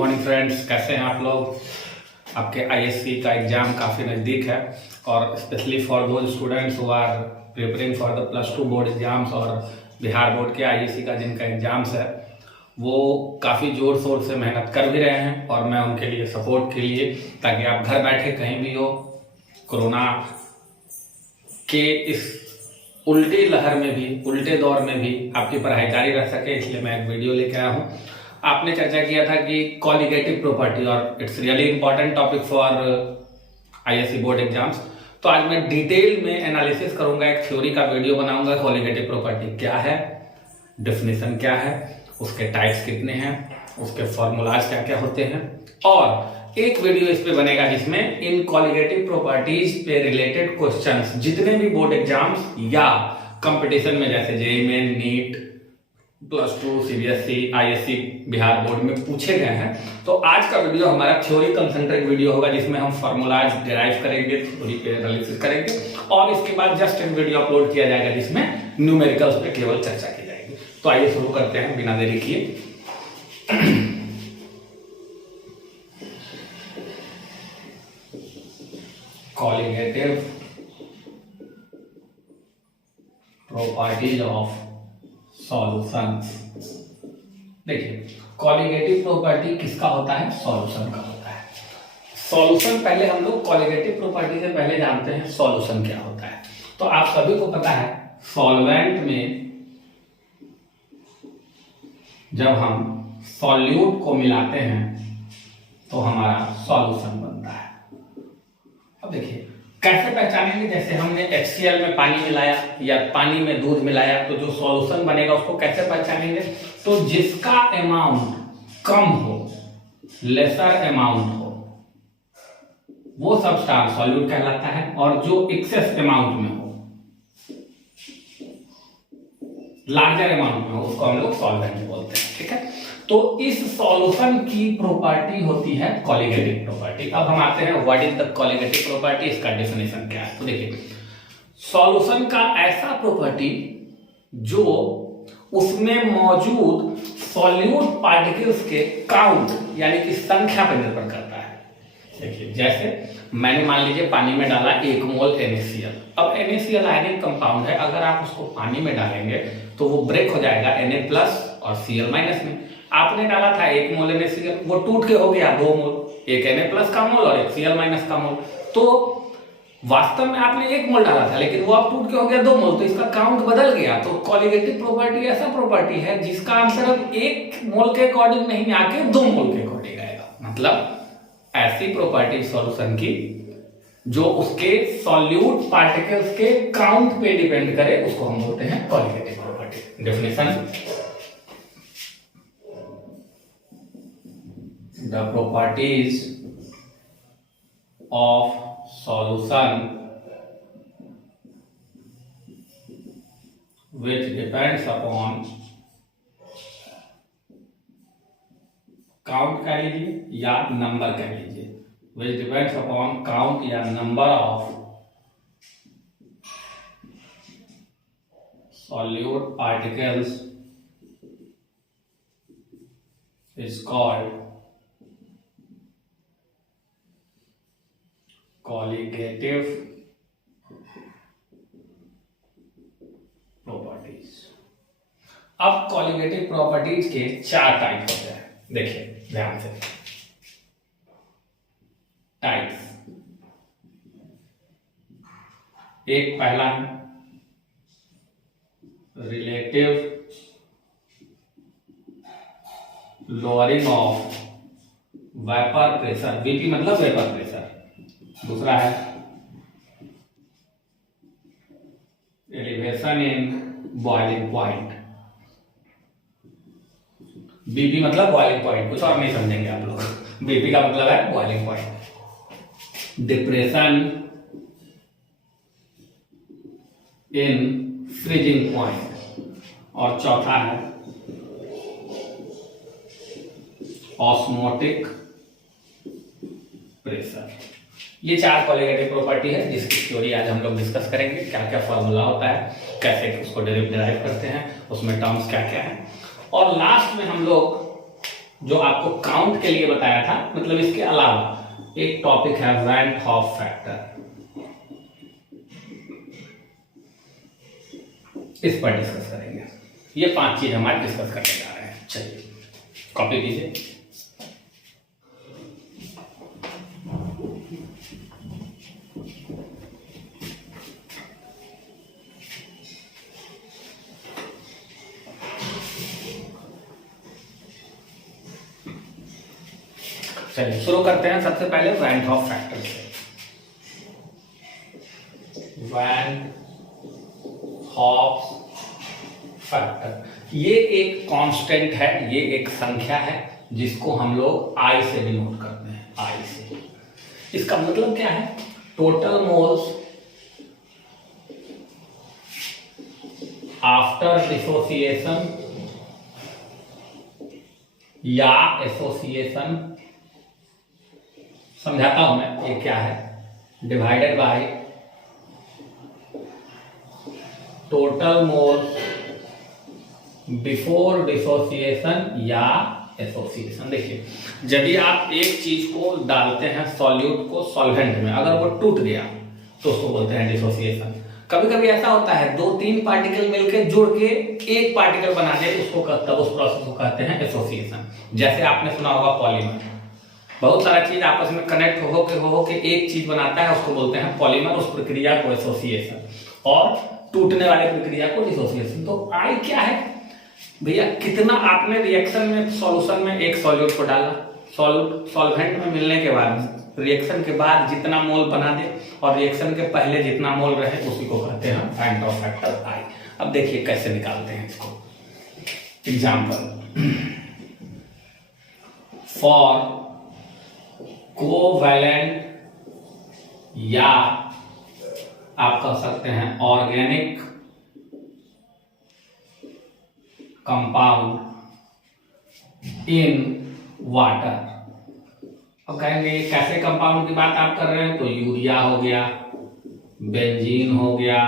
Morning friends, कैसे हैं आप लोग। आपके आईएससी का एग्जाम काफ़ी नज़दीक है और specially for those students who are preparing for the +2 board exams और बिहार बोर्ड के आईएससी का जिनका एग्जाम्स है वो काफ़ी ज़ोर शोर से मेहनत कर भी रहे हैं और मैं उनके लिए सपोर्ट के लिए, ताकि आप घर बैठे कहीं भी हो, कोरोना के इस उल्टी लहर में भी, उल्टे दौर में भी आपकी पढ़ाई जारी रह सके, इसलिए मैं एक वीडियो लेके आया हूँ। आपने चर्चा किया था कि कॉलिगेटिव प्रॉपर्टी, और it's really important topic for ISC board exams. तो आज मैं डिटेल में एनालिसिस करूंगा, एक थ्योरी का वीडियो बनाऊंगा। कॉलिगेटिव प्रॉपर्टी क्या है, डेफिनेशन क्या है, उसके टाइप्स कितने हैं, उसके फॉर्मूलाज क्या क्या होते हैं, और एक वीडियो इस पे बनेगा जिसमें इन कॉलिगेटिव प्रॉपर्टीज पे रिलेटेड क्वेश्चंस जितने भी बोर्ड एग्जाम्स या कंपटीशन में जैसे JEE Main, NEET, +2, CBSE, ISC, Bihar board में पूछे गए हैं। तो आज का वीडियो हमारा थ्योरी कंसंट्रेट वीडियो होगा जिसमें हम फॉर्मूलाज डिराइव करेंगे, थ्योरी पे एनालिसिस करेंगे, और इसके बाद जस्ट एक वीडियो अपलोड किया जाएगा जिसमें न्यूमेरिकल्स पे केवल चर्चा की जाएगी। तो आइए शुरू करते हैं बिना देरी किए। Colligative properties of solutions. देखिए, कॉलिगेटिव प्रॉपर्टी किसका होता है? सॉल्यूशन का होता है। सॉल्यूशन पहले हम लोग कॉलिगेटिव प्रॉपर्टी से पहले जानते हैं सॉल्यूशन क्या होता है। तो आप सभी को पता है, सॉल्वेंट में जब हम सॉल्यूट को मिलाते हैं तो हमारा सॉल्यूशन बनता है। अब देखिए कैसे पहचानेंगे, जैसे हमने HCl में पानी मिलाया या पानी में दूध मिलाया तो जो सॉल्यूशन बनेगा उसको कैसे पहचानेंगे? तो जिसका अमाउंट कम हो, लेसर अमाउंट हो, वो सब्सटेंस सॉल्यूट कहलाता है, और जो एक्सेस अमाउंट में हो, लार्जर अमाउंट में हो, उसको हम लोग सॉल्वेंट बोलते हैं। ठीक है, तो इस सॉल्यूशन की प्रॉपर्टी होती है कॉलिगेटिव प्रॉपर्टी। अब हम आते हैं what is the colligative property, इसका डेफिनेशन क्या है। तो देखिए, सॉल्यूशन का ऐसा प्रॉपर्टी जो उसमें मौजूद सॉल्यूट पार्टिकल्स के काउंट यानी कि संख्या पर निर्भर करता है। देखिए, जैसे मैंने मान लीजिए पानी में डाला 1 मोल NaCl। अब NaCl आयनिक कंपाउंड है, अगर आप उसको पानी में डालेंगे तो वो ब्रेक हो जाएगा Na+ और Cl- में। आपने डाला था 1 मोल NaCl, वो टूट के हो गया 2 मोल, एक Na+ का मोल और एक Cl- का मोल। तो वास्तव में आपने 1 मोल डाला था लेकिन वो अब टूट के हो गया 2 मोल, तो इसका काउंट बदल गया। तो कॉलिगेटिव प्रॉपर्टी ऐसा प्रॉपर्टी है जिसका आंसर अब 1 मोल के अकॉर्डिंग नहीं आके 2 मोल के अकॉर्डिंग आएगा। मतलब ऐसी प्रॉपर्टी सॉल्यूशन की जो उसके सॉल्यूट पार्टिकल्स के काउंट पे डिपेंड करे, उसको हम बोलते हैं colligative property. Definition: the properties of solution which depends upon count कह लीजिए या नंबर कह लीजिए, which depends upon count या number of solute particles is called colligative properties. अब कॉलिगेटिव प्रॉपर्टीज के 4 टाइप होते हैं। देखिए ध्यान से, टाइप्स। एक पहला है relative lowering of vapour pressure, VP मतलब वेपर प्रेशर। दूसरा है elevation in boiling point, BP मतलब बॉइलिंग पॉइंट, कुछ और नहीं समझेंगे आप लोग। BP का मतलब है boiling point. Depression in freezing point, और चौथा है ऑस्मोटिक प्रेशर। ये 4 कॉलिगेटिव प्रॉपर्टी है जिसकी थ्योरी आज हम लोग डिस्कस करेंगे। क्या क्या फॉर्मूला होता है, कैसे उसको डिराइव करते हैं, उसमें टर्म्स क्या क्या है, और लास्ट में हम लोग जो आपको काउंट के लिए बताया था, मतलब इसके अलावा एक टॉपिक है वैन हॉफ फैक्टर, इस पर डिस्कस करेंगे। ये 5 चीज हमारे डिस्कस करने जा रहे हैं। चलिए कॉपी कीजिए। चलिए शुरू करते हैं सबसे पहले वैन हॉफ फैक्टर से। वैन हॉफ फैक्टर ये एक कांस्टेंट है, ये एक संख्या है जिसको हम लोग आई से डिनोट करते हैं, आई से। इसका मतलब क्या है? टोटल मोल्स आफ्टर डिसोसिएशन या एसोसिएशन, समझाता हूं मैं ये क्या है, divided by total moles before dissociation या एसोसिएशन। देखिए यदि आप एक चीज को डालते हैं सॉल्यूट को सॉल्वेंट में, अगर वो टूट गया तो उसको बोलते हैं डिसोसिएशन। कभी कभी ऐसा होता है 2-3 पार्टिकल मिलकर जुड़ के एक पार्टिकल बना दे, उसको तब उस प्रोसेस को कहते हैं एसोसिएशन। जैसे आपने सुना होगा पॉलीमर, बहुत सारा चीज आपस में कनेक्ट हो के एक चीज बनाता है, उसको बोलते हैं पॉलीमर, उस प्रक्रिया को एसोसिएशन, और टूटने वाली प्रक्रिया को डिसोसिएशन। तो आई क्या है भैया? कितना आपने रिएक्शन में, सॉल्यूशन में एक सॉल्यूट को डाला, सॉल्वेंट में मिलने के बाद रिएक्शन के बाद जितना मोल बना दे और रिएक्शन के पहले जितना मोल रहे उसी को कहते हैं वैन हॉफ फैक्टर आई। अब देखिए कैसे निकालते हैं इसको। एग्जाम्पल, फॉर कोवैलेंट या आप कह सकते हैं ऑर्गेनिक कंपाउंड इन वाटर। अब कहेंगे कैसे कंपाउंड की बात आप कर रहे हैं? तो यूरिया हो गया, बेंजीन हो गया,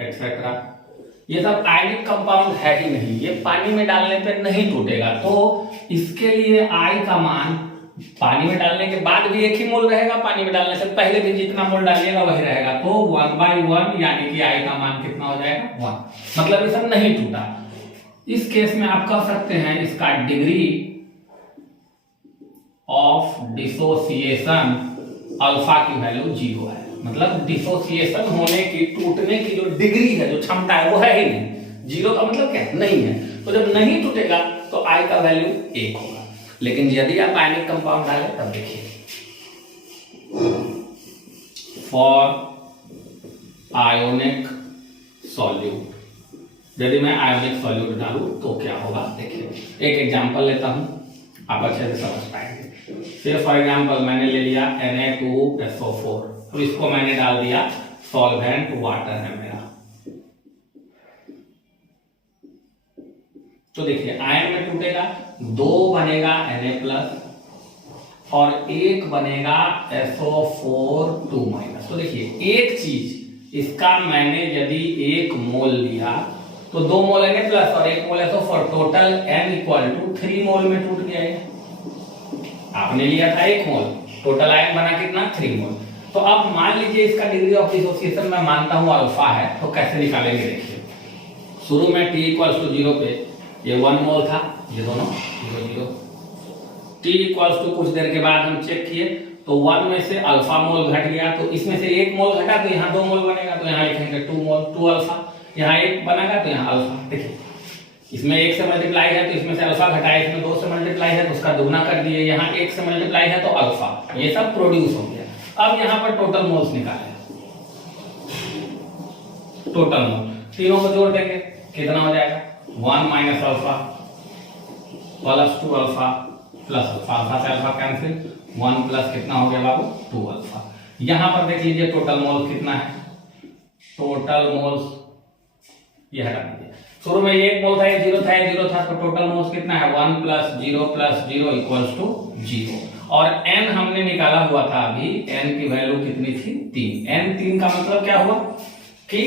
एक्सेट्रा। ये सब आयनिक कंपाउंड है ही नहीं, ये पानी में डालने पे नहीं टूटेगा। तो इसके लिए आई का मान पानी में डालने के बाद भी एक ही मोल रहेगा, पानी में डालने से पहले भी जितना मोल डालिएगा वही रहेगा। तो 1/1 यानी कि आई का मान कितना हो जाएगा? 1। मतलब ये सब नहीं टूटा। इस केस में आप कह सकते हैं इसका डिग्री ऑफ डिसोसिएशन अल्फा की वैल्यू 0 है। मतलब डिसोसिएशन होने की, टूटने की जो डिग्री है, जो क्षमता है, वो है ही नहीं। 0 का मतलब क्या? नहीं है। तो जब नहीं टूटेगा तो आई का वैल्यू 1 होगा। लेकिन यदि आप आयनिक कंपाउंड डालें तब देखिए, फॉर आयोनिक सॉल्यूट, यदि मैं आयोनिक सॉल्यूट डालूं तो क्या होगा? देखिए एक एग्जांपल लेता हूं, आप अच्छे से समझ पाएंगे। फॉर एग्जांपल मैंने ले लिया Na2SO4, तो इसको मैंने डाल दिया सॉल्वेंट, वाटर है मेरा। तो देखिए आयन में टूटेगा, 2 बनेगा Na+ और 1 बनेगा SO4 2-। तो देखिए एक चीज, इसका मैंने यदि 1 मोल लिया तो 2 मोल Na+ और 1 मोल SO4, टोटल N = 3 मोल में टूट गया। आपने लिया था 1 मोल, टोटल आयन बना कितना? 3 मोल। तो अब मान लीजिए इसका डिग्री ऑफ डिसोसिएशन मैं मानता हूं अल्फा है, तो कैसे निकालेंगे? देखिए शुरू में T = 0 पे ये 1 मोल था, ये दोनों 0 0। T = कुछ देर के बाद हम चेक किए तो 1 में से अल्फा मोल घट गया, तो इसमें से 1 मोल घटा तो यहाँ 2 मोल बनेगा, तो यहाँ लिखेंगे 2 मोल, 2 अल्फा। यहाँ 1 बनेगा तो यहाँ अल्फा। देखिए इसमें 1 से मल्टीप्लाई है तो इसमें से अल्फा घटाए, इसमें 2 से मल्टीप्लाई है तो उसका दुगना कर दिए, यहाँ 1 से मल्टीप्लाई है तो अल्फा। ये सब प्रोड्यूस हो गया। अब यहाँ पर टोटल मोल्स निकाले, टोटल मोल तीनों को जोड़ देंगे, कितना हो जाएगा? 1 - alpha + 2 alpha plus alpha, alpha से अल्फा कैंसिल, 1 प्लस कितना हो गया बाबू? 2 अल्फा। यहां पर देख लीजिए टोटल मोल्स कितना है? टोटल मोल्स ये हटा दीजिए, शुरू में 1 मोल था, 0 था, 0 था, तो टोटल मोल्स कितना है? 1 + 0 + 0 = 0। और n हमने निकाला हुआ था अभी, n की वैल्यू कितनी थी? 3। n 3 का मतलब क्या हुआ कि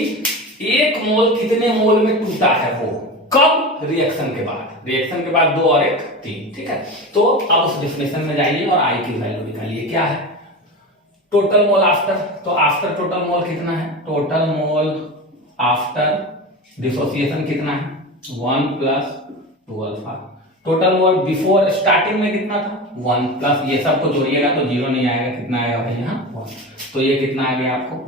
1 मोल कितने मोल में टूटा है? वो कब? कब? रिएक्शन के बाद। रिएक्शन के बाद 2 और 1 3। ठीक है, तो अब उस डिफिनेशन में जाइए और आई की वैल्यू निकालिए। क्या है? Total mole after. तो आफ्टर टोटल मोल कितना है? टोटल मोल आफ्टर डिसोसिएशन कितना है? 1 + 2 alpha. Total mole before starting में कितना था? 1 प्लस ये सब को जोड़िएगा तो 0 नहीं आएगा। कितना आएगा भाई? यहाँ 1। तो ये कितना आ गया आपको?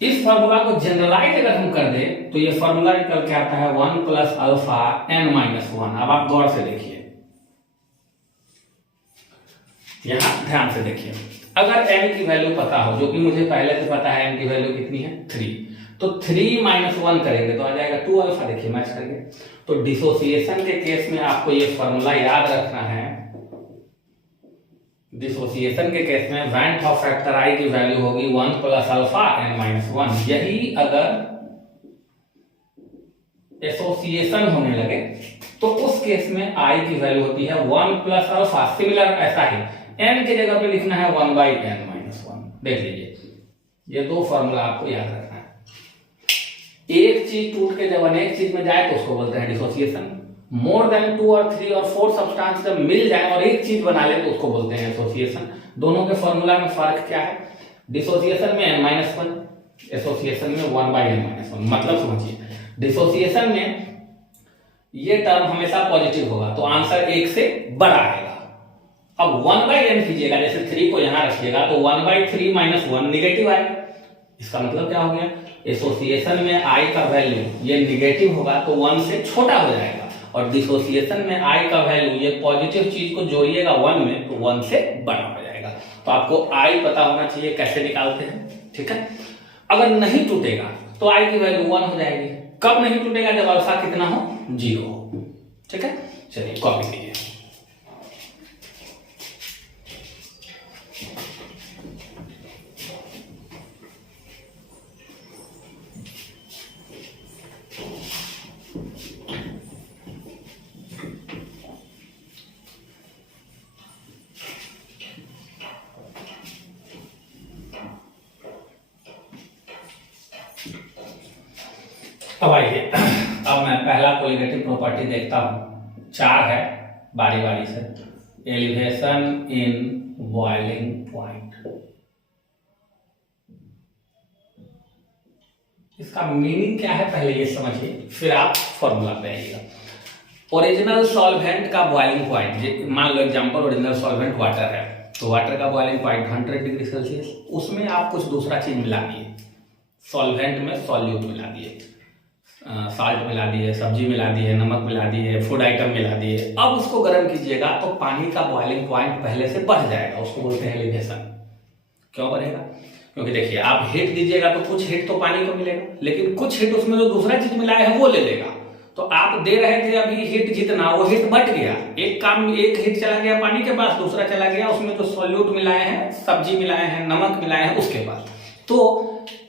इस फॉर्मूला को जनरलाइज अगर हम कर दे तो ये फॉर्मूला निकल के आता है 1 + अल्फा n-1। अब आप गौर से देखिए, यहां ध्यान से देखिए, अगर n की वैल्यू पता हो, जो कि मुझे पहले से पता है n की वैल्यू कितनी है? 3, तो 3 - 1 करेंगे तो आ जाएगा 2 अल्फा। देखिए मैच करके। तो डिसोसिएशन के केस में आपको ये फॉर्मूला याद रखना है। डिसोसिएशन के केस में वैन ऑफ फैक्टर आई की वैल्यू होगी 1 + अल्फा n-1। यही अगर एसोसिएशन होने लगे तो उस केस में आई की वैल्यू होती है 1 + अल्फा। सिमिलर ऐसा ही n की जगह पे लिखना है 1/n-1। देख लीजिए, ये 2 फॉर्मूला आपको याद रखना है। एक चीज टूट के जब अनेक चीज में जाए तो उसको बोलते हैं डिसोसिएशन। मोर देन 2 और 3 और 4 सब्सटेंस जब मिल जाए और एक चीज बना ले तो उसको बोलते हैं एसोसिएशन। दोनों के फॉर्मूला में फर्क क्या है? डिसोसिएशन में n-1, एसोसिएशन में 1/n-1। मतलब समझिए, डिसोसिएशन में ये टर्म हमेशा पॉजिटिव होगा तो आंसर 1 से बड़ा आएगा। अब 1/n कीजिएगा, जैसे 3 को यहां रखिएगा तो 1/3 - 1 निगेटिव आएगा। इसका मतलब क्या हो गया? एसोसिएशन में आई का वैल्यू ये निगेटिव होगा तो 1 से छोटा हो जाएगा, और डिसोसिएशन में आई का वैल्यू ये पॉजिटिव चीज को जोड़िएगा 1 में तो 1 से बड़ा हो जाएगा। तो आपको आई पता होना चाहिए कैसे निकालते हैं। ठीक है, अगर नहीं टूटेगा तो आई की वैल्यू 1 हो जाएगी। कब नहीं टूटेगा? जब अल्फा कितना हो? 0 हो। ठीक है, चलिए कॉपी कीजिए। अब आइए, अब मैं पहला कोलिगेटिव प्रॉपर्टी देखता हूं। 4 है, बारी बारी से। Elevation in boiling point. इसका मीनिंग क्या है पहले ये समझिए, फिर आप फॉर्मूला पे आइएगा। ओरिजिनल सॉल्वेंट का बॉइलिंग पॉइंट, मान लो एग्जांपल ओरिजिनल सॉल्वेंट वाटर है, तो वाटर का बॉइलिंग पॉइंट 100 डिग्री सेल्सियस। उसमें आप कुछ दूसरा चीज मिला दिए, सॉल्वेंट में सॉल्यूट मिला दिए, साल्ट मिला दिए, सब्जी मिला दिए, नमक मिला दिए, फूड आइटम मिला दिए। अब उसको गर्म कीजिएगा तो पानी का बॉइलिंग पॉइंट पहले से बढ़ जाएगा, उसको बोलते हैं एलिवेशन। क्यों बढ़ेगा? क्योंकि देखिए, आप हीट दीजिएगा तो कुछ हीट तो पानी को मिलेगा, लेकिन कुछ हीट उसमें जो दूसरा चीज मिलाया है वो ले लेगा। तो आप दे रहे थे अभी हीट जितना, वो हीट बट गया। एक हीट चला गया पानी के पास, दूसरा चला गया उसमें जो सॉल्यूट मिलाए हैं, सब्जी मिलाए हैं, नमक मिलाए हैं उसके पास। तो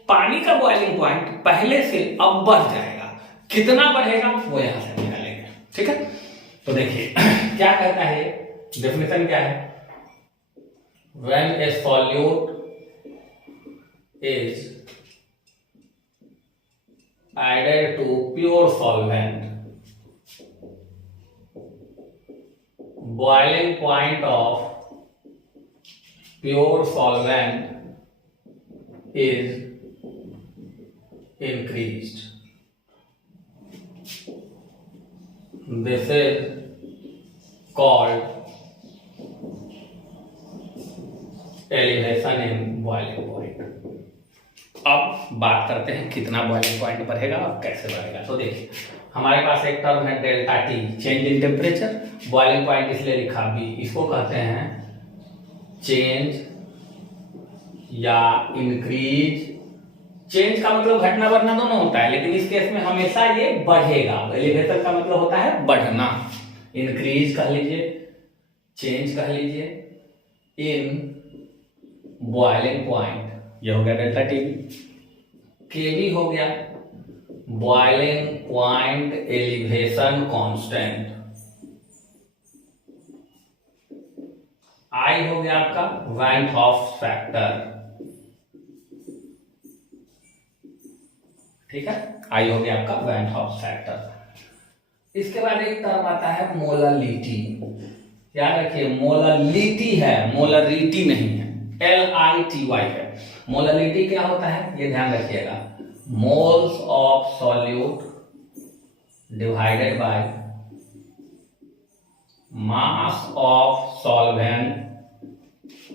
पानी का बॉइलिंग पॉइंट पहले से अब बढ़ जाएगा। कितना बढ़ेगा वो यहां से निकालेंगे। ठीक है, तो देखिए क्या कहता है, डेफिनेशन क्या है? When A solute is added to pure solvent, boiling point of pure solvent is increased. This is called elevation in boiling point. अब बात करते हैं कितना बॉइलिंग पॉइंट बढ़ेगा और कैसे बढ़ेगा। तो देखिए, हमारे पास एक टर्म है delta T, change in temperature. Boiling point इसलिए लिखा बी, इसको कहते हैं चेंज या इंक्रीज। चेंज का मतलब घटना बढ़ना दोनों होता है, लेकिन इस केस में हमेशा ये बढ़ेगा। एलिवेशन का मतलब होता है बढ़ना। इंक्रीज कह लीजिए, चेंज कह लीजिए इन बॉइलिंग पॉइंट, ये हो गया डेल्टा टीवी। केवी हो गया बॉइलिंग पॉइंट एलिवेशन कांस्टेंट। आई हो गया आपका वैन हॉफ फैक्टर। ठीक है, आई हो गया आपका वैन हॉफ फैक्टर। इसके बाद एक टर्म आता है मोलरिटी। याद रखिए मोलरिटी है, मोलरिटी नहीं है, LITY है। मोलरिटी क्या होता है ये ध्यान रखिएगा, moles of solute divided by mass of solvent,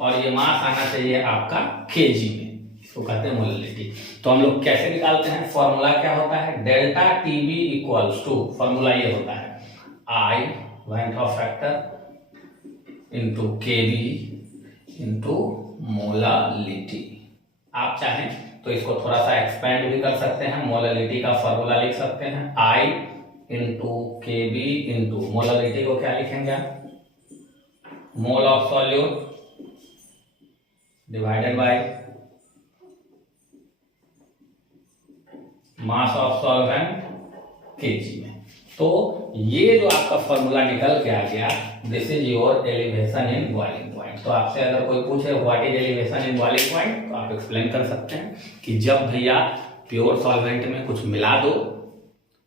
और ये मास आना चाहिए आपका केजी में, इसको कहते हैं मोलरिटी। तो हम लोग कैसे निकालते हैं, फॉर्मूला क्या होता है, delta TB equals to, formula ये होता है i van't Hoff factor into KB into molarity. आप चाहें तो इसको थोड़ा सा एक्सपेंड भी कर सकते हैं, मोलरिटी का फॉर्मूला लिख सकते हैं आई इंटू केबी इंटू मोलरिटी को क्या लिखेंगे आप, mole of solute divided by mass of solvent KG में। तो ये जो आपका फॉर्मूला निकल के आ गया, this is your elevation in boiling point. तो आपसे अगर कोई पूछे what is elevation in boiling point, तो आप एक्सप्लेन कर सकते हैं कि जब भैया प्योर सॉल्वेंट में कुछ मिला दो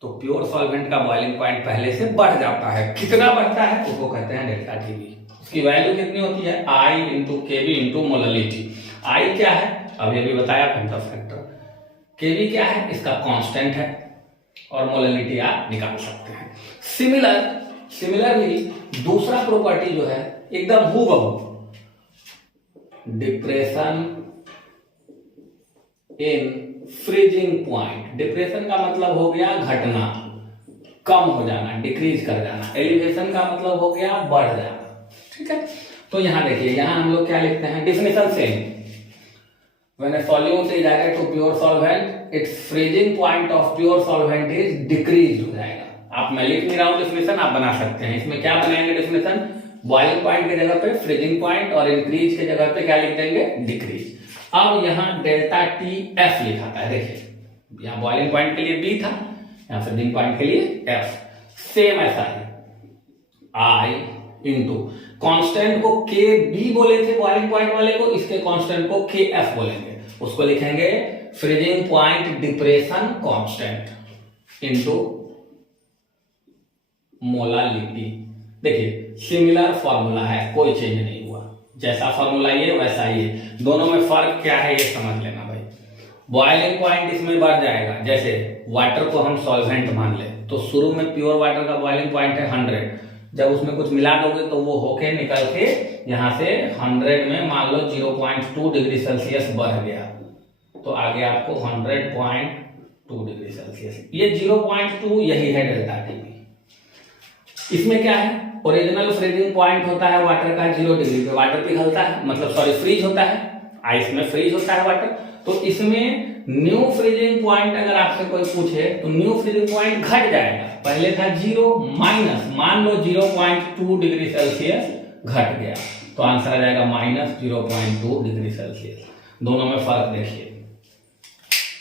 तो प्योर सॉल्वेंट का बॉइलिंग पॉइंट पहले से बढ़ जाता है। कितना बढ़ता है उसको कहते हैं डेल्टा टीबी। उसकी वैल्यू कितनी होती है, आई इंटू केबी इंटू मोलरिटी। आई क्या है, अभी अभी बताया पेंटोस फैक्टर। केबी क्या है, इसका कांस्टेंट है, और मोलरिटी आप निकाल सकते हैं। सिमिलरली दूसरा प्रॉपर्टी जो है एकदम हूबहू, depression in freezing point. Depression का मतलब हो गया घटना, कम हो जाना, डिक्रीज कर जाना। एलिवेशन का मतलब हो गया बढ़ जाना, ठीक है। तो यहां देखिए, यहां हम लोग क्या लिखते हैं, definition same, when a solute is added to pure solvent its freezing point of pure solvent is decreased हो जाएगा। आप मैं लिख नहीं रहा हूं डेफिनेशन, आप बना सकते हैं। इसमें क्या बनाएंगे डेफिनेशन, बॉइलिंग पॉइंट की जगह पे फ्रीजिंग पॉइंट और इंक्रीज की जगह पे क्या लिख देंगे, डिक्रीज। अब यहाँ डेल्टा टी एफ लिखा था, देखिए यहाँ बॉइलिंग पॉइंट के लिए बी था, यहाँ फ्रीजिंग पॉइंट के लिए एफ। सेम ऐसा है, आई इंटू कांस्टेंट को के बी बोले थे बॉइलिंग पॉइंट वाले को, इसके कांस्टेंट को के एफ बोलेंगे। उसको लिखेंगे freezing point depression constant into molarity. देखिए सिमिलर फॉर्मूला है, कोई चेंज नहीं हुआ, जैसा फॉर्मूला ये वैसा ही है। दोनों में फर्क क्या है ये समझ लेना भाई। बॉइलिंग पॉइंट इसमें बढ़ जाएगा, जैसे वाटर को हम सॉल्वेंट मान ले तो शुरू में प्योर वाटर का बॉइलिंग पॉइंट है 100, जब उसमें कुछ मिला दोगे तो वो होके निकल के यहां से 100 में मान लो 0.2 डिग्री सेल्सियस बढ़ गया, तो आगे आपको 100.2 डिग्री सेल्सियस। ये 0.2 यही है डेल्टा टीबी। इसमें क्या है, ओरिजिनल फ्रीजिंग पॉइंट होता है वाटर का 0 डिग्री पे, वाटर पिघलता है, मतलब सॉरी फ्रीज होता है, आइस में फ्रीज होता है वाटर। तो इसमें न्यू फ्रीजिंग पॉइंट अगर आपसे कोई पूछे तो न्यू फ्रीजिंग पॉइंट घट जाएगा, पहले था 0 माइनस मान लो 0.2 डिग्री सेल्सियस घट गया, तो आंसर आ जाएगा -0.2 डिग्री सेल्सियस। दोनों में फर्क देखिए,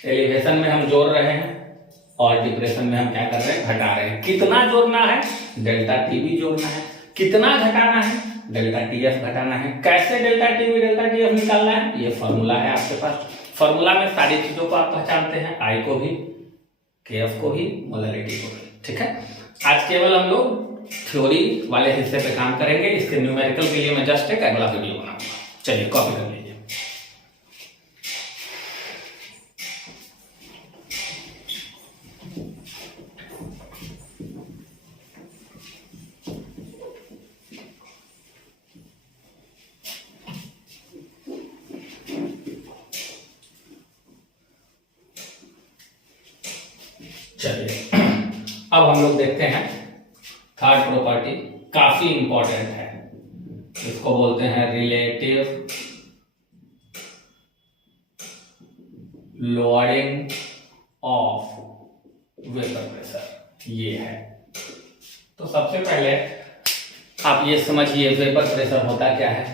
एलिवेशन में हम जोड़ रहे हैं और डिप्रेशन में हम क्या कर रहे हैं, घटा रहे हैं। कितना जोड़ना है, डेल्टा टीबी जोड़ना है। कितना घटाना है, डेल्टा टीएफ घटाना है। कैसे डेल्टा टीबी डेल्टा टीएफ निकालना है, ये फॉर्मूला है आपके पास। फॉर्मूला में सारी चीजों को आप पहचानते हैं, आई को भी, केएफ को भी, मोलरिटी को भी, ठीक है। आज केवल हम लोग थ्योरी वाले हिस्से पे काम करेंगे, इसके न्यूमेरिकल के लिए मैं जस्ट एक अगला वीडियो बनाऊंगा। चलिए कॉपी कर लीजिए। चलिए अब हम लोग देखते हैं थर्ड प्रॉपर्टी, काफी इंपॉर्टेंट है, इसको बोलते हैं relative lowering of vapour pressure. ये है, तो सबसे पहले आप ये समझिए वेपर प्रेशर होता क्या है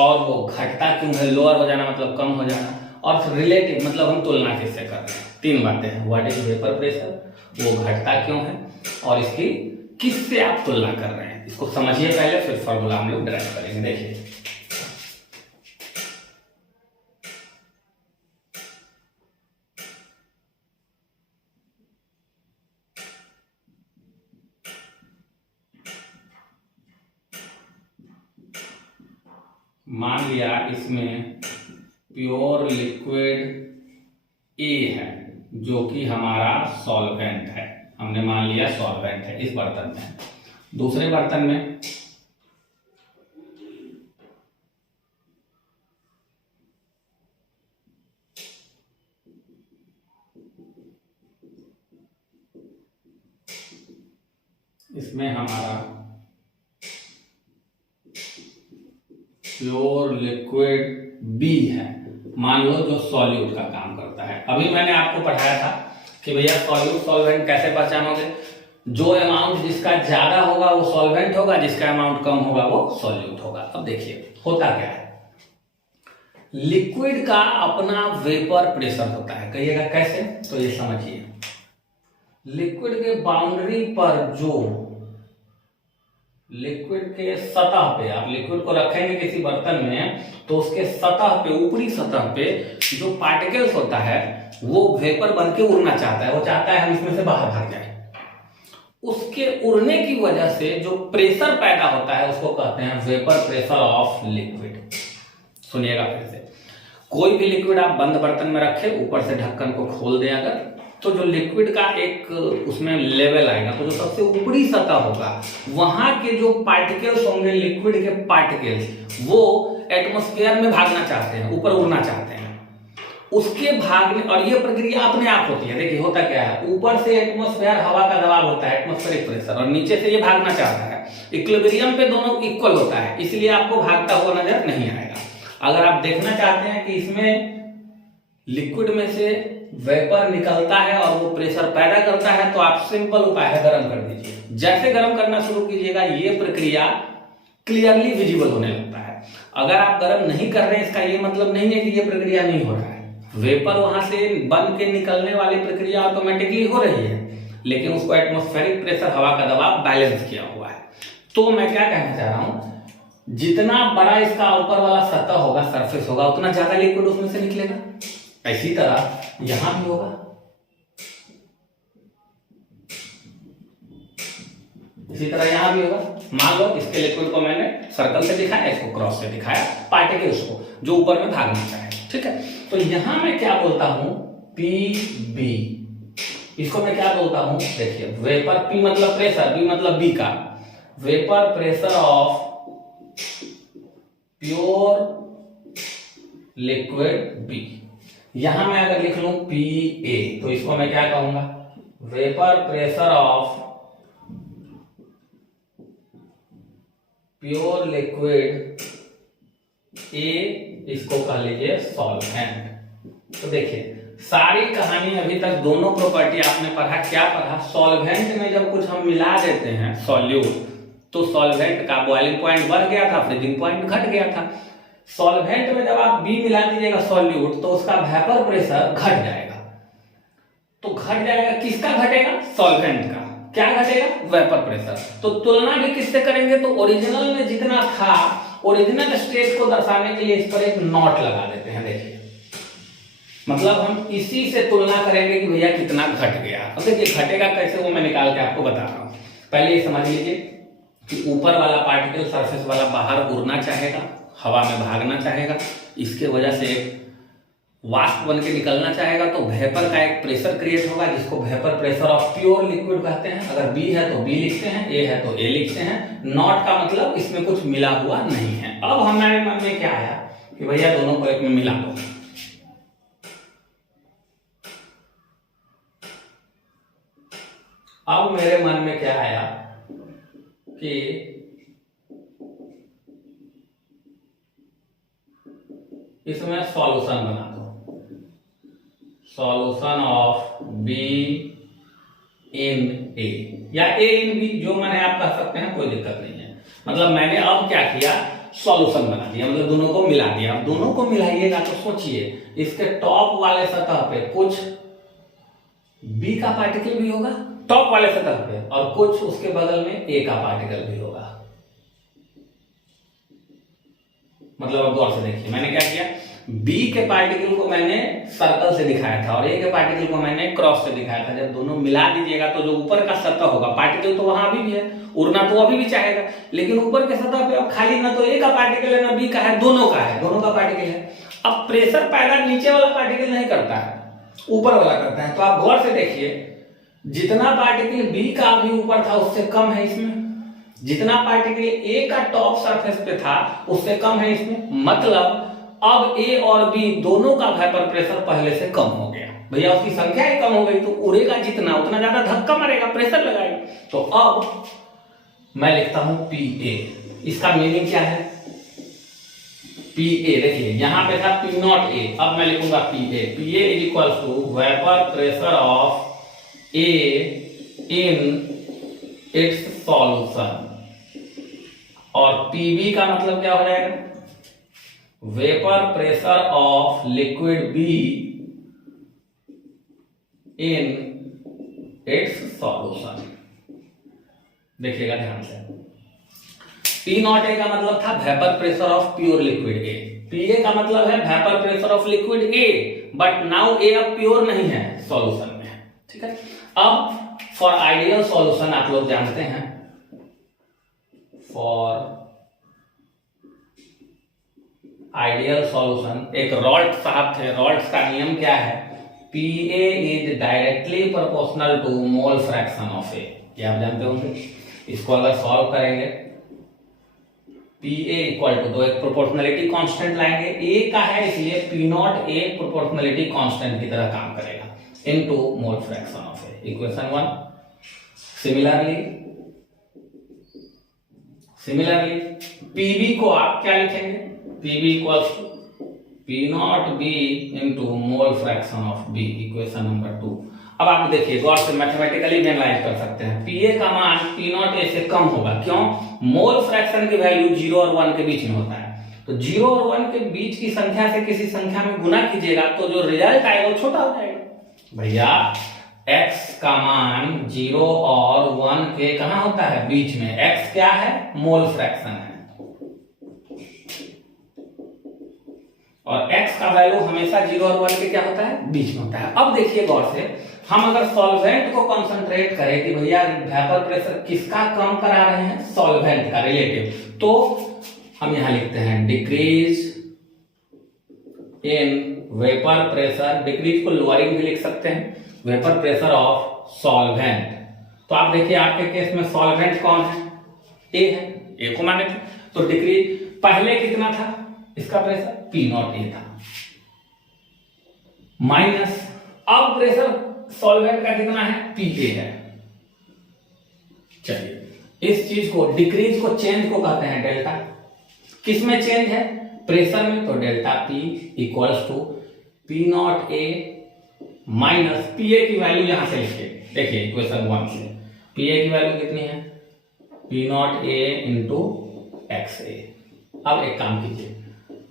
और वो घटता क्यों है। लोअर हो जाना मतलब कम हो जाना, और फिर रिलेटिव मतलब हम तुलना किससे कर रहे हैं। तीन बातें हैं, व्हाट इज वेपर प्रेशर, वो घटता क्यों है, और इसकी किससे आप तुलना कर रहे हैं। इसको समझिए पहले, फिर फॉर्मूला हम लोग ड्राइव करेंगे। देखिए मान लिया इसमें प्योर लिक्विड ए है जो कि हमारा सॉल्वेंट है, हमने मान लिया सॉल्वेंट है इस बर्तन में। दूसरे बर्तन में इसमें हमारा प्योर लिक्विड बी है, मान लो, जो सॉल्यूट का काम करता है। अभी मैंने आपको पढ़ाया था कि भैया सॉल्यूट सॉल्वेंट कैसे पहचानोगे, जो अमाउंट जिसका ज्यादा होगा वो सॉल्वेंट होगा, जिसका अमाउंट कम होगा वो सॉल्यूट होगा। अब देखिए होता क्या है, लिक्विड का अपना वेपर प्रेशर होता है, कहिएगा कैसे, तो ये समझिए, लिक्विड के बाउंड्री पर जो लिक्विड के सतह पे आप लिक्विड को रखेंगे किसी बर्तन में, तो उसके सतह पे, ऊपरी सतह पे जो पार्टिकल्स होता है वो वेपर बन के उड़ना चाहता है, वो चाहता है हम इसमें से बाहर भाग जाए। उसके उड़ने की वजह से जो प्रेशर पैदा होता है उसको कहते हैं वेपर प्रेशर ऑफ लिक्विड। सुनिएगा फिर से, कोई भी लिक्विड आप बंद बर्तन में रखें, ऊपर से ढक्कन को खोल दें अगर, तो जो लिक्विड का एक उसमें लेवल आएगा, तो जो सबसे ऊपरी सतह होगा वहां के जो पार्टिकल्स होंगे, लिक्विड के पार्टिकल्स, वो एटमॉस्फेयर में भागना चाहते हैं, ऊपर उड़ना चाहते हैं। उसके भागने, और ये प्रक्रिया अपने आप होती है। देखिए होता क्या है, ऊपर से एटमॉस्फेयर हवा का दबाव होता है, एटमॉस्फेरिक प्रेशर, और नीचे से ये भागना चाहता है। इक्विलिब्रियम पे दोनों इक्वल होता है, इसलिए आपको भागता हुआ नजर नहीं आएगा। अगर आप देखना चाहते हैं कि इसमें लिक्विड में से वेपर निकलता है और वो प्रेशर पैदा करता है, तो आप सिंपल उपाय है, गर्म कर दीजिए। जैसे गर्म करना शुरू कीजिएगा ये प्रक्रिया क्लियरली विजिबल होने लगता है। अगर आप गर्म नहीं कर रहे हैं, इसका ये मतलब नहीं है कि ये प्रक्रिया नहीं हो रहा है। वेपर वहां से बन के निकलने वाली प्रक्रिया ऑटोमेटिकली हो रही है, लेकिन उसको एटमॉस्फेरिक प्रेशर, हवा का दबाव बैलेंस किया हुआ है। तो मैं क्या कहना चाह रहा हूं, जितना बड़ा इसका ऊपर वाला सतह होगा, सरफेस होगा, उतना ज्यादा लिक्विड उसमें से निकलेगा। इसी तरह यहां भी होगा, इसी तरह यहां भी होगा। मान लो इसके लिक्विड को मैंने सर्कल से दिखाया, इसको क्रॉस से दिखाया, पार्टिकल्स को जो ऊपर में भागना चाहे, ठीक है। तो यहां मैं क्या बोलता हूं, पी बी, इसको मैं क्या बोलता हूं, देखिए, वेपर, पी मतलब प्रेशर, बी मतलब बी का, vapour pressure of pure liquid B. यहां मैं अगर लिख लूं पी ए, तो इसको मैं क्या कहूंगा, vapour pressure of pure liquid ए, इसको कह लीजिए सॉल्वेंट। तो देखिए सारी कहानी अभी तक दोनों प्रॉपर्टी आपने पढ़ा, क्या पढ़ा, सॉल्वेंट में जब कुछ हम मिला देते हैं सॉल्यूट, तो सॉल्वेंट का बॉइलिंग पॉइंट बढ़ गया था, फ्रीजिंग पॉइंट घट गया था। सॉल्वेंट में जब आप बी मिला दीजिएगा सॉल्यूट, तो उसका वेपर प्रेशर घट जाएगा। तो घट जाएगा, किसका घटेगा, सॉल्वेंट का। क्या घटेगा, वेपर प्रेशर। तो तुलना भी किससे करेंगे, तो ओरिजिनल में जितना था, ओरिजिनल स्टेट को दर्शाने के लिए इस पर एक नॉट लगा देते हैं। देखिए मतलब हम इसी से तुलना करेंगे कि भैया कितना घट गया। अब देखिए घटेगा कैसे, वो मैं निकाल के आपको बता रहा हूं। पहले ये समझ लीजिए कि ऊपर वाला पार्टिकल, सरफेस वाला बाहर उड़ना चाहेगा, हवा में भागना चाहेगा, इसके वजह से वाष्प बन के निकलना चाहेगा, तो वेपर का एक प्रेशर क्रिएट होगा, जिसको vapour pressure of pure liquid कहते हैं। अगर बी है तो बी लिखते हैं, ए है तो ए लिखते हैं। नॉट का मतलब इसमें कुछ मिला हुआ नहीं है। अब हमारे मन में क्या आया कि भैया दोनों को एक में मिला दो। अब मेरे मन में क्या आया कि इसमें सॉल्यूशन बना दो, सॉल्यूशन ऑफ बी इन ए, या ए इन बी, जो मैंने आप कह सकते हैं, कोई दिक्कत नहीं है। मतलब मैंने अब क्या किया, सॉल्यूशन बना दिया, मतलब दोनों को मिला दिया। अब दोनों को मिलाइएगा तो सोचिए, इसके टॉप वाले सतह पे कुछ बी का पार्टिकल भी होगा, टॉप वाले सतह पे, और कुछ उसके बगल में ए का पार्टिकल भी होगा। मतलब अब गौर से देखिए, मैंने क्या किया, बी के पार्टिकल को मैंने सर्कल से दिखाया था और ए के पार्टिकल को मैंने क्रॉस से दिखाया था। जब दोनों मिला दीजिएगा तो जो ऊपर का सतह होगा, पार्टिकल तो वहां अभी भी है, उड़ना तो अभी भी चाहेगा, लेकिन ऊपर के सतह पे अब खाली ना तो ए का पार्टिकल है ना बी का है, दोनों का है, दोनों का पार्टिकल है। अब प्रेशर पैदा नीचे वाला पार्टिकल नहीं करता है, ऊपर वाला करता है। तो आप गौर से देखिए, जितना पार्टिकल बी का अभी ऊपर था उससे कम है इसमें, जितना पार्टिकल ए का टॉप सरफेस पे था उससे कम है इसमें। मतलब अब ए और बी दोनों का वेपर प्रेशर पहले से कम हो गया। भैया उसकी संख्या ही कम हो गई तो उड़ेगा जितना उतना ज्यादा धक्का मारेगा, प्रेशर लगाएगा। तो अब मैं लिखता हूं पी ए। इसका मीनिंग क्या है? पी ए, देखिए यहां पे था पी नॉट ए, अब मैं लिखूंगा P A. P A is equal to vapour pressure of A in its solution. और पीबी का मतलब क्या हो जाएगा? Vapour pressure of liquid B in its solution. देखिएगा ध्यान से, पी नॉट ए का मतलब था vapour pressure of pure liquid A, P A का मतलब है vapour pressure of liquid A, but now A अब प्योर नहीं है, सॉल्यूशन में है। ठीक है। अब फॉर आइडियल सॉल्यूशन आप लोग जानते हैं, फॉर आइडियल सॉल्यूशन एक रॉल्ट साहब थे, रॉल्ट का नियम क्या है? Pa is directly proportional to mole fraction of A, ये आप जानते होंगे। इसको अगर सॉल्व करेंगे, Pa इक्वल टू, तो एक प्रोपोर्शनलिटी कांस्टेंट लाएंगे, ए का है इसलिए P not A proportionality constant की तरह काम करेगा, into mole fraction of A, equation 1। Similarly Pb को आप क्या लिखेंगे? Pb equals to P naught B into mole fraction of B, equation number 2। अब आप देखिए गौर से, मैथमेटिकली भी एनालाइज कर सकते हैं। Pa का मान P नॉट A से कम होगा, क्यों? मोल फ्रैक्शन की वैल्यू 0 और 1 के बीच में होता है, तो 0 और 1 के बीच की संख्या से किसी संख्या में गुना कीजिएगा तो जो रिजल्ट आएगा वो छोटा हो जाएगा। भैया x का मान 0 और 1 के कहां होता है? बीच में। x क्या है? मोल फ्रैक्शन है, और x का वैल्यू हमेशा 0 और 1 के क्या होता है? बीच में होता है। अब देखिए गौर से, हम अगर सॉल्वेंट को कंसंट्रेट करें कि भैया वेपर प्रेशर किसका कम करा रहे हैं? सॉल्वेंट का, रिलेटिव, तो हम यहां लिखते हैं decrease in vapour pressure. Decrease को लोअरिंग भी लिख सकते हैं, वेपर प्रेशर ऑफ सॉल्वेंट। तो आप देखिए आपके केस में सॉल्वेंट कौन है? ए है, ए को माने थे, तो डिक्रीज पहले कितना था इसका प्रेशर? P नॉट ए था, माइनस अब प्रेशर सॉल्वेंट का कितना है? Pa है। चलिए इस चीज को, डिक्रीज को, चेंज को कहते हैं डेल्टा। किस में चेंज है? प्रेशर में, तो delta P equals to P not A minus Pa की वैल्यू यहां से लिखिए, देखिए इक्वेशन 1 से Pa की वैल्यू कितनी है? P not A into X A. अब एक काम कीजिए,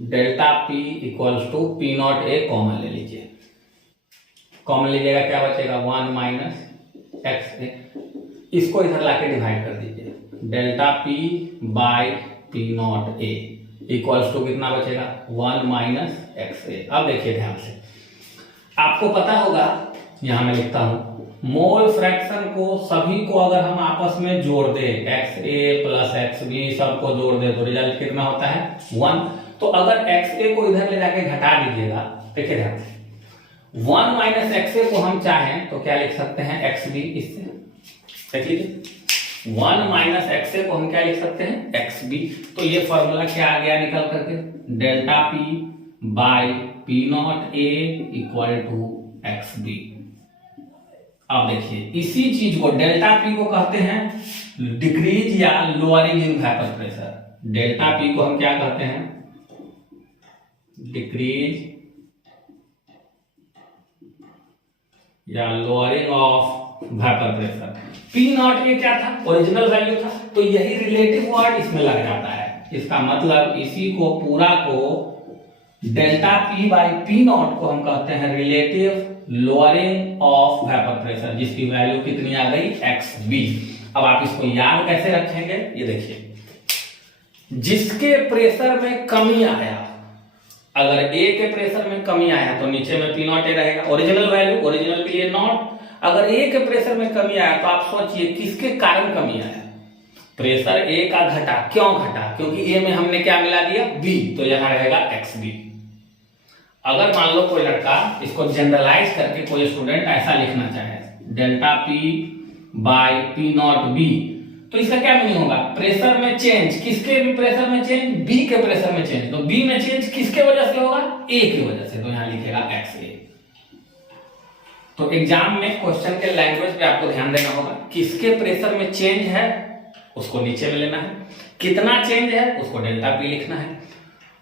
delta P equals to P not A common ले लीजिए, कॉमन लीजिएगा क्या बचेगा? 1 माइनस एक्स ए। इसको इधर लाके डिवाइड कर दीजिए, delta P by P not A equals to कितना बचेगा? 1 माइनस एक्स ए। अब देखिए ध्यान से, आपको पता होगा, यहां मैं लिखता हूं, मोल फ्रैक्शन को सभी को अगर हम आपस में जोड़ दे, एक्स ए प्लस एक्स बी सबको जोड़ दे तो रिजल्ट कितना होता है? 1। तो अगर एक्स ए को इधर ले जाके घटा दीजिएगा, देखिए ध्यान से, 1 माइनस एक्स ए को हम चाहें तो क्या लिख सकते हैं? X B. इससे देख लीजिए, 1 माइनस एक्स ए को हम क्या लिख सकते हैं? X B. तो ये फॉर्मूला क्या आ गया निकल करके? Delta P by P not A equal to X B. अब देखिए इसी चीज को, डेल्टा पी को कहते हैं डिक्रीज या lowering in vapour pressure. Delta P को हम क्या कहते हैं? डिक्रीज या lowering of vapour pressure. P not a क्या था? ओरिजिनल वैल्यू था, तो यही रिलेटिव वर्ड इसमें लग जाता है। इसका मतलब इसी को पूरा को delta P by P naught को हम कहते हैं relative lowering of vapour pressure, जिसकी वैल्यू कितनी आ गई? X B. अब आप इसको याद कैसे रखेंगे? ये देखिए, जिसके प्रेशर में कमी आया, अगर ए के प्रेशर में कमी आया तो नीचे में पी नॉट ए रहेगा, ओरिजिनल वैल्यू, ओरिजिनल के लिए नॉट। अगर ए के प्रेशर में कमी आया तो आप सोचिए किसके कारण कमी आया, प्रेशर ए का घटा। क्यों घटा? क्योंकि ए में हमने क्या मिला दिया, बी, तो यहां रहेगा एक्स बी। अगर मान लो कोई लड़का इसको जनरलाइज करके कोई स्टूडेंट ऐसा लिखना चाहे, delta P by P not be, तो इसका क्या मीनिंग होगा, प्रेशर में चेंज, किसके भी प्रेशर में चेंज, बी के प्रेशर में चेंज। तो बी में चेंज किसके वजह से होगा, ए की वजह से, तो यहां लिखेगा एक्स ए। तो एग्जाम में क्वेश्चन के लैंग्वेज पे आपको ध्यान देना होगा, किसके प्रेशर में चेंज है उसको नीचे में लेना है, कितना चेंज है उसको डेल्टा पी लिखना है,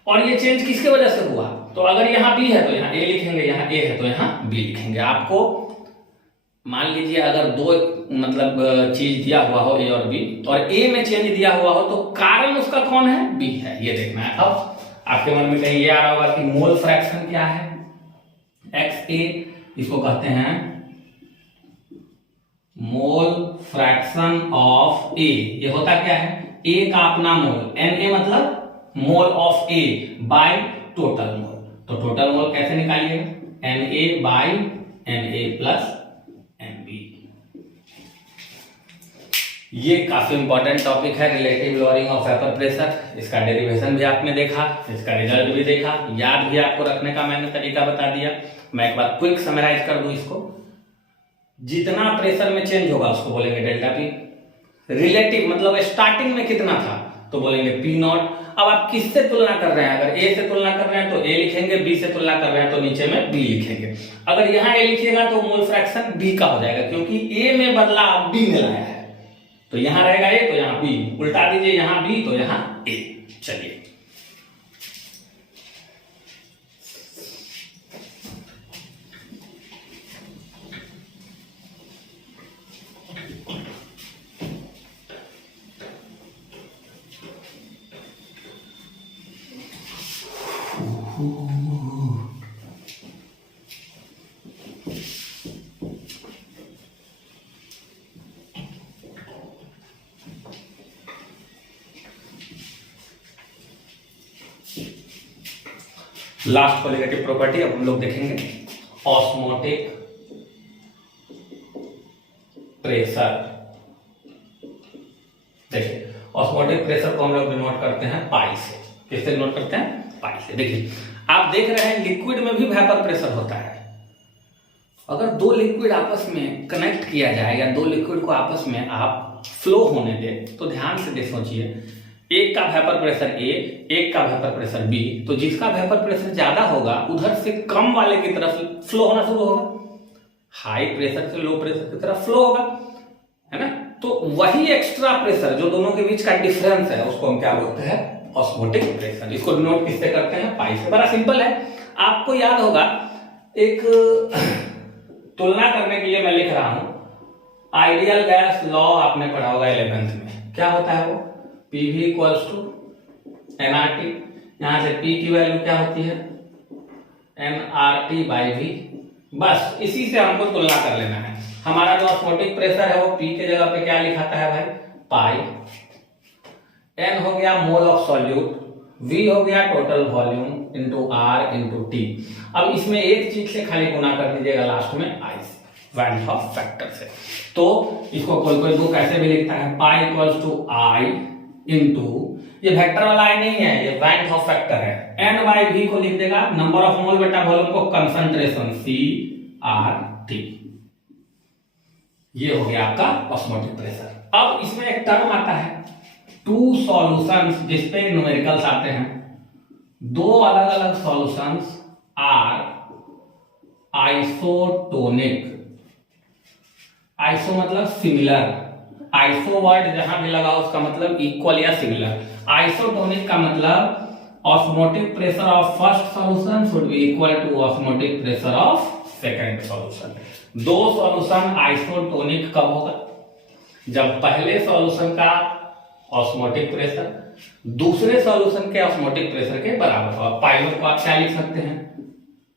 और ये चेंज किसके वजह से हुआ। तो अगर यहाँ बी है तो यहाँ ए लिखेंगे, यहाँ ए है तो यहाँ बी लिखेंगे। आपको मान लीजिए अगर दो मतलब चीज दिया हुआ हो ए और बी, और ए में चेंज दिया हुआ हो तो कारण उसका कौन है, बी है, ये देखना है। अब आपके मन में कहीं ये आ रहा होगा कि मोल फ्रैक्शन क्या है, एक्स ए, इसको कहते हैं मोल फ्रैक्शन ऑफ ए। ये होता क्या है, ए का अपना मोल, एन ए मतलब mole of A by total mole. तो टोटल मोल कैसे निकालिएगा, n A by n A plus n B. ये काफी इंपॉर्टेंट टॉपिक है, relative lowering of vapour pressure. इसका डेरिवेशन भी आपने देखा, इसका रिजल्ट भी देखा, याद भी आपको रखने का मैंने तरीका बता दिया। मैं एक बार क्विक समराइज कर दूं इसको, जितना प्रेशर में चेंज होगा उसको बोलेंगे डेल्टा पी। रिलेटिव मतलब स्टार्टिंग में कितना था तो बोलेंगे पी नॉट। अब आप किससे तुलना कर रहे हैं, अगर ए से तुलना कर रहे हैं तो ए लिखेंगे, बी से तुलना कर रहे हैं तो नीचे में बी लिखेंगे। अगर यहाँ ए लिखिएगा तो मोल फ्रैक्शन बी का हो जाएगा, क्योंकि ए में बदला बी में लाया है, तो यहां रहेगा ए तो यहां बी, उल्टा दीजिए, यहां बी तो यहां ए। चलिए लास्ट कोलिगेटिव प्रॉपर्टी अब हम लोग देखेंगे, ऑस्मोटिक प्रेशर। देखिए ऑस्मोटिक प्रेशर को हम लोग डिनोट करते हैं पाई से। किससे डिनोट करते हैं, पाई से। देखिए आप देख रहे हैं लिक्विड में भी वेपर प्रेशर होता है। अगर दो लिक्विड आपस में कनेक्ट किया जाए या दो लिक्विड को आपस में आप फ्लो होने दें, तो ध्यान से सोचिए, एक का वेपर प्रेशर ए, एक का वेपर प्रेशर बी, तो जिसका वेपर प्रेशर ज्यादा होगा उधर से कम वाले की तरफ फ्लो होना शुरू होगा, हाई प्रेशर से लो प्रेशर की तरफ फ्लो होगा, है ना। तो वही एक्स्ट्रा प्रेशर जो दोनों के बीच का डिफरेंस है उसको हम क्या बोलते हैं, ऑस्मोटिक प्रेशर। इसको डिनोट किससे करते हैं, पाई से। बड़ा सिंपल है, आपको याद होगा, एक तुलना करने के लिए मैं लिख रहा हूं, आइडियल गैस लॉ आपने पढ़ा होगा 11th में। क्या होता है वो, PV इक्वल्स टू nRT। यहां से P की वैल्यू क्या होती है, nRT बाई V। बस इसी से हमको तुलना कर लेना है। हमारा जो ऑस्मोटिक प्रेशर है वो P के जगह पे क्या लिखाता है भाई, पाई। N हो गया मोल ऑफ सॉल्यूट, V हो गया total volume into R into T। अब इसमें एक चीज से खाली गुना कर दीजिएगा लास्ट में I से, वैन ऑफ फैक्टर से। तो इसको कोई बुक ऐसे भी लिखता है, pi equals to I into, ये वेक्टर वाला आई नहीं है, ये वैन ऑफ फैक्टर है, N बाई V को लिख देगा नंबर ऑफ मोल बेटा वॉल्यूम को कंसंट्रेशन CRT। ये हो गया आपका ऑस्मोटिक प्रेशर। अब इसमें एक टर्म आता है टू सॉल्यूशंस, जिसपे न्यूमेरिकल्स आते हैं। दो अलग अलग सॉल्यूशंस आर आइसोटोनिक। आइसो मतलब सिमिलर, आइसो वर्ड जहां भी लगा उसका मतलब इक्वल या सिमिलर। आइसोटोनिक का मतलब osmotic pressure of first solution should be equal to osmotic pressure of second solution. दो सॉल्यूशन आइसोटोनिक कब होगा, जब पहले सॉल्यूशन का ऑस्मोटिक प्रेशर दूसरे सॉल्यूशन के ऑस्मोटिक प्रेशर के बराबर होगा। पाइलों को आप क्या लिख सकते हैं,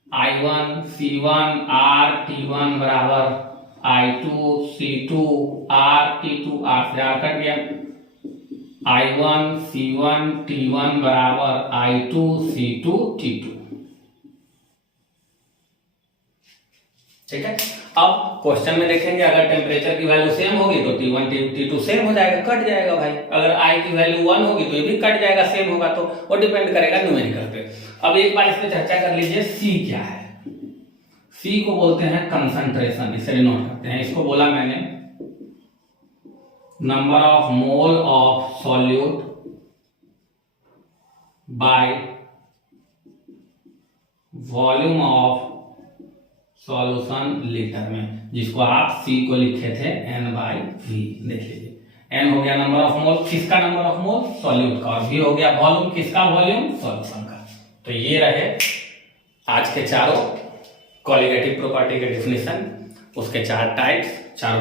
I1 C1 R T1 बराबर I2 C2 R T2, R से R कट गया, I1 C1 T1 बराबर I2 C2 T2। ठीक है। अब क्वेश्चन में देखेंगे अगर टेम्परेचर की वैल्यू सेम होगी तो T1 T2 सेम हो जाएगा, कट जाएगा भाई। अगर I की वैल्यू 1 होगी तो ये भी कट जाएगा, सेम होगा, तो वो डिपेंड करेगा न्यूमेरिकल पे। अब एक बार इस पे चर्चा कर लीजिए, C क्या है। C को बोलते हैं कंसंट्रेशन, इसे नोट करते हैं। इसको बोला मैंने number of mole of solute by volume of solution litre में, जिसको आप C को लिखे थे N/V। देख लीजिए, N हो गया नंबर ऑफ मोल, किसका नंबर ऑफ मोल, सॉल्यूट का, और V हो गया वॉल्यूम, किसका वॉल्यूम, सॉल्यूशन का। तो ये रहे आज के चारों कॉलिगेटिव प्रॉपर्टी के डेफिनेशन, उसके चारों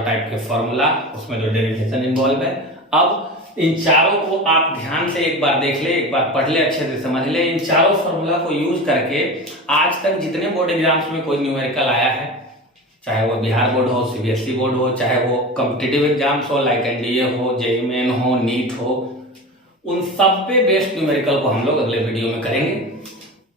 टाइप के फॉर्मूला, उसमें जो डेरिवेशन इन्वॉल्व है। अब इन चारों को आप ध्यान से एक बार देख ले, एक बार पढ़ ले, अच्छे से समझ ले। इन चारों फॉर्मूला को यूज करके आज तक जितने बोर्ड एग्जाम्स में कोई न्यूमेरिकल आया है, चाहे वो बिहार बोर्ड हो, CBSE बोर्ड हो, चाहे वो कॉम्पिटिटिव एग्जाम्स हो लाइक NDA हो, JEE मेन हो, नीट हो, उन सब पे बेस्ड न्यूमेरिकल को हम लोग अगले वीडियो में करेंगे।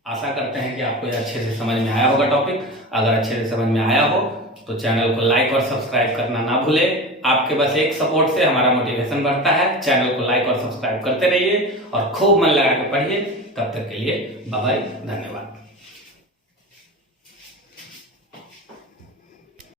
आशा करते हैं कि आपको ये अच्छे से समझ में आया होगा टॉपिक। अगर अच्छे से समझ में आया हो तो चैनल को लाइक और सब्सक्राइब करना ना भूले। आपके बस एक सपोर्ट से हमारा मोटिवेशन बढ़ता है। चैनल को लाइक और सब्सक्राइब करते रहिए और खूब मन लगा के पढ़िए। तब तक के लिए बाय बाय, धन्यवाद।